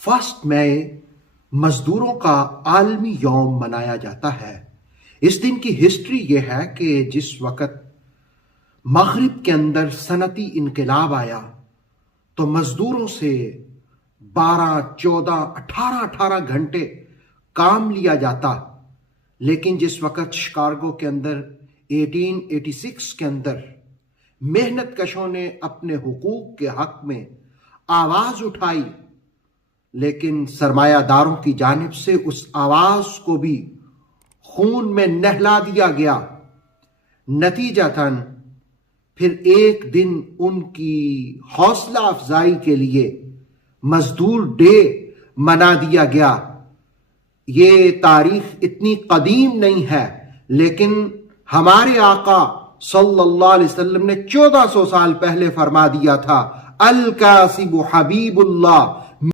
1 مئی مزدوروں کا عالمی یوم منایا جاتا ہے۔ اس دن کی ہسٹری یہ ہے کہ جس وقت مغرب کے اندر صنعتی انقلاب آیا تو مزدوروں سے 12، 14، 18 گھنٹے کام لیا جاتا، لیکن جس وقت شکارگو کے اندر 1886 کے اندر محنت کشوں نے اپنے حقوق کے حق میں آواز اٹھائی، لیکن سرمایہ داروں کی جانب سے اس آواز کو بھی خون میں نہلا دیا گیا۔ نتیجتاً پھر ایک دن ان کی حوصلہ افزائی کے لیے مزدور ڈے منا دیا گیا۔ یہ تاریخ اتنی قدیم نہیں ہے، لیکن ہمارے آقا صلی اللہ علیہ وسلم نے 1400 سال پہلے فرما دیا تھا، الکاسب حبیب اللہ،